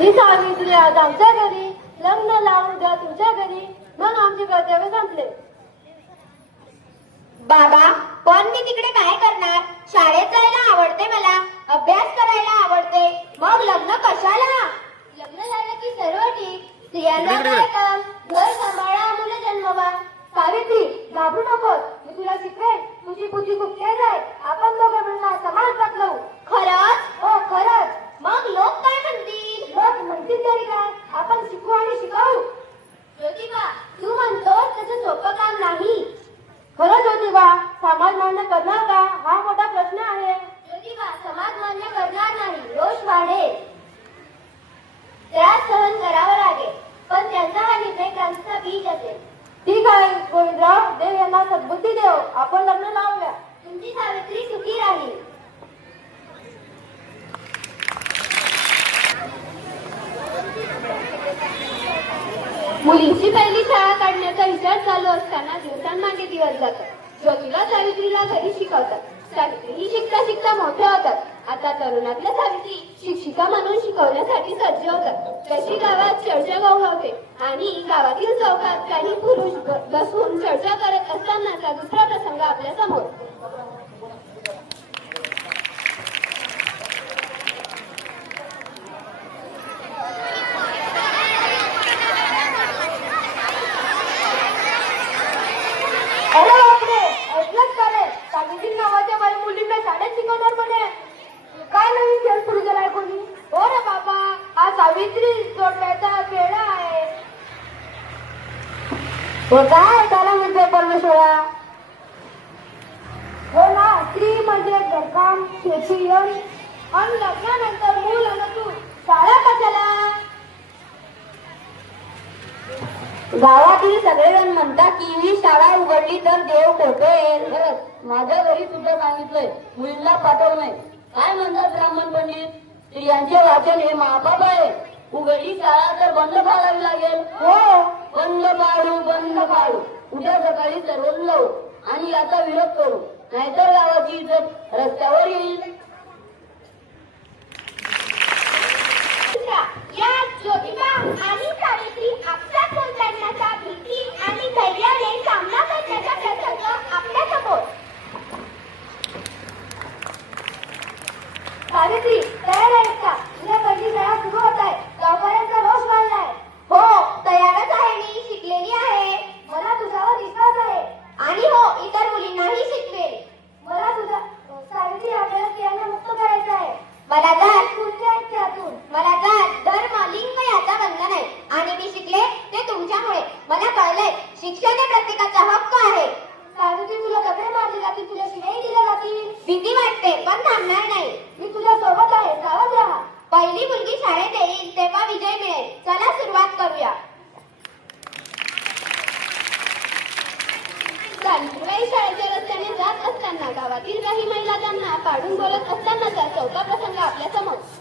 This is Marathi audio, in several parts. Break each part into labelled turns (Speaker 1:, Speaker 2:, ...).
Speaker 1: ही सावित्री आज आमच्या घरी. लग्न लावून द्या तुमच्या घरी. मग आमचे कर्तव्य संपले.
Speaker 2: बाबा पण मी तिकडे काय करणार? शाळेत जायला आवडते मला अभ्यास करायला आवडते मग लग्न कशाला लग्न झालं की सर्व ठीक स्त्रियांना काय काम घर सांभाळा मुलं जन्मवा
Speaker 1: सावित्री घाबरू नकोस मी तुला शिकवेन तुझी बुद्धी खूप तेज आहे आपण दोघं मिळून समाज बदलवू
Speaker 2: खरंच
Speaker 1: हो खरंच
Speaker 2: मग लोक काय म्हणतील
Speaker 1: लोक म्हणतील तरी काय आपण शिकू आणि शिकवू
Speaker 2: ज्योतिबा तू म्हणतो तसं सोपं काम नाही
Speaker 1: खरंच होती बा समाज मान्य करणार का हा मोठा प्रश्न आहे.
Speaker 2: ज्योतिबा समाज मान्य करणार नाही रोष वाढेल. त्रास सहन करावा लागेल पण त्यांचा हा निर्णय क्रांतीचा बीज असेल.
Speaker 1: ठीक आहे गोविंदराव देव यांना सद्बुद्धी देव. आपण लग्न लावूया.
Speaker 2: तुमची सावित्री सुखी राहील.
Speaker 1: मुलींची पहिली शाळा काढण्याचा विचार चालू असताना दिवसांमागे दिवस जातात. ज्योतीला सावित्रीला घरी शिकवतात. सावित्री ही शिकता शिकता मोठ्या होतात. आता तरुणातल्या सावित्री शिक्षिका म्हणून शिकवण्यासाठी सज्ज होतात. तशी गावात चर्चा गवळवते आणि गावातील चौकात काही पुरुष बसून चर्चा करत असतानाचा दुसरा प्रसंग आपल्यासमोर अरे बापरे ऐकलंच का रे सावित्री नावाच्या बाई मुलींना शाळेत शिकवणार म्हणे काय नवीन खेळ सुरू केलाय कोणी हो रे बाबा हा सावित्री जोडण्याचा खेळ आहे हो काय त्याला म्हणते परमेश्वरा? हो ना स्त्री म्हणजे घरकाम शेती आणि आणि लग्नानंतर मूल आणि तू शाळा कशाला? गावातील सगळेजण म्हणतात की ही शाळा उघडली तर देव कोठेल माझ्या घरी सुद्धा सांगितलंय मुलीला पाठवू नये. काय म्हणतात ब्राह्मण पंडित? स्त्रियांचे वाचन हे महापाप आहे. उघडली शाळा तर बंद पाडावी लागेल. हो. बंद पाडू बंद पाडू. उद्या सकाळी सर्व लावू आणि याचा विरोध करू. नाहीतर गावाची इज्जत रस्त्यावर येईल.
Speaker 2: या ज्योतिबा आणि सावित्री भीती आणि धैर्याने सामना करण्याचा प्रसंग आपल्यासमोर.
Speaker 1: सावित्री तयार आहेस का तुझ्या पहिली शाळा सुरू होत आहे गावकऱ्यांचा रोष वाढलाय
Speaker 2: हो तयारच आहे मी शिकलेली आहे
Speaker 1: मला तुझ्यावर विश्वास आहे
Speaker 2: आणि हो इतर मुलींनाही शिकवेल
Speaker 1: मला तुझा सावित्री आपल्याला स्त्रियांना मुक्त करायचं आहे
Speaker 2: मला जात
Speaker 1: कोणत्या आहेत त्यातून
Speaker 2: मला जात धर्म लिंग याचा बंधन आहे आणि मी शिकले ते तुमच्यामुळे मला कळलंय शिक्षण हे प्रत्येकाचा हक्क आहे.
Speaker 1: साधूजी तुला कपडे मारले जातील तुला शिवाई दिल्या जातील?
Speaker 2: भीती वाटते पण थांबणार नाही.
Speaker 1: मी तुझ्या सोबत आहे सावध राहा.
Speaker 2: पहिली मुलगी शाळेत येईल तेव्हा विजय मिळेल. चला सुरुवात करूया.
Speaker 1: सावित्रीबाई शाळेच्या रस्त्याने जात असताना गावातील काही महिला त्यांना पाडून बोलत असतानाचा चौथा प्रसंग आपल्यासमोर.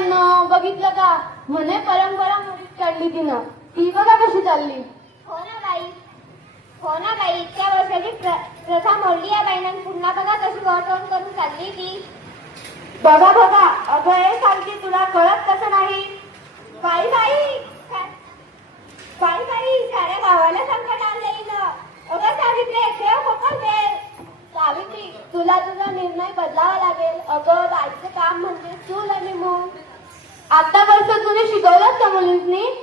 Speaker 1: बायांनो बघितलं का? म्हणे परंपरा मोडीत काढली तिनं. ती बघा कशी चालली.
Speaker 2: हो ना बाई. हो ना बाई इतक्या वर्षाची प्र- प्रथा मोडली या बाईनं पुन्हा बघा कशी गॉटवून करून चालली ती.
Speaker 1: बघा बघा. अगं हे सांगते तुला कळत कसं नाही.
Speaker 2: बाई बाई बाई साऱ्या गावाला संकट आणलंय ना अगं सावित्री ठेव पकड दे
Speaker 1: सावित्री तुला तुझा निर्णय बदलावा लागेल अगं बाईचं काम म्हणजे चूल आणि मूल आतापर्यंत तुम्ही शिकवलं का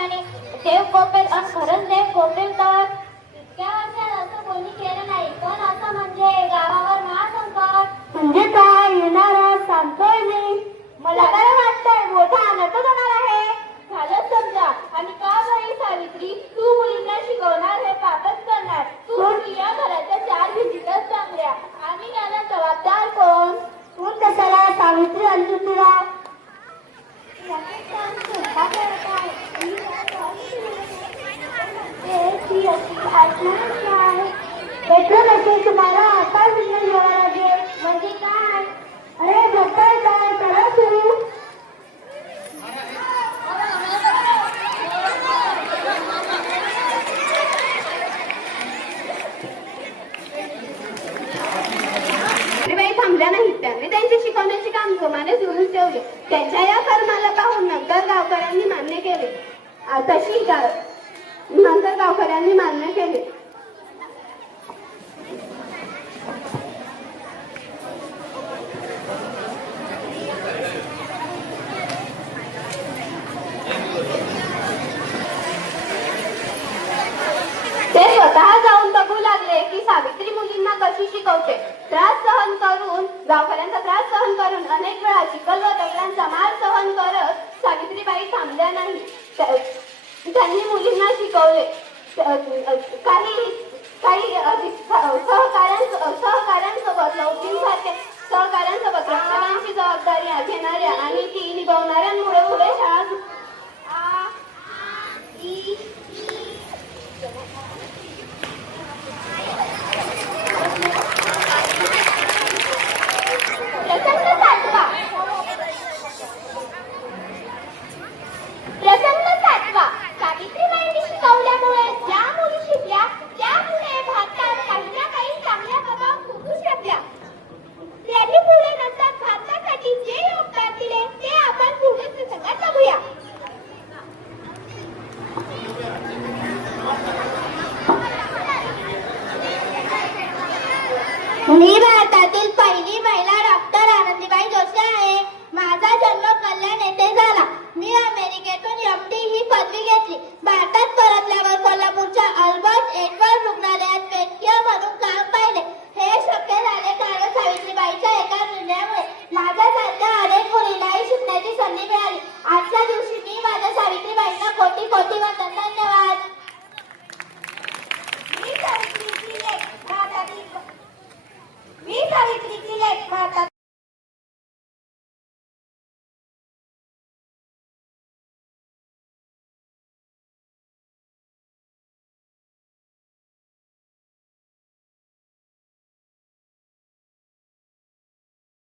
Speaker 2: आणि देव कोपेल आणि खरंच देव कोपेल तर इतक्या वर्षात असं कोणी केलं नाही. पण असं म्हणजे गावावर ना महासंकट. म्हणजे काय? येणार सांगतोय मी. मला
Speaker 1: काय वाटतंय? मोठा अनर्थ होणार आहे. झालं
Speaker 2: समजा. आणि का बाई सावित्री? तू मुलींना शिकवणार या कर्माला पाहून नंतर गावकऱ्यांनी मान्य केले. तशी गा नंतर गावकऱ्यांनी मान्य केले. ते स्वतः जाऊन बघू लागले की सावित्री मुलींना कशी शिकवते. त्रास सहन करून गावकऱ्यांचा त्रास सहन करून अनेक वेळा चिखल व दगडांचा मार सहन करत सावित्रीबाई थांबल्या नाही. त्यांनी मुलींना शिकवले. काही काही अधिक सहकार्यां सहकार्यांसोबत लौकिंसारखे सहकार्यांसोबत रक्षकांची जबाबदारी घेणाऱ्या आणि ती निभावणाऱ्यांमुळे पुढे शाळा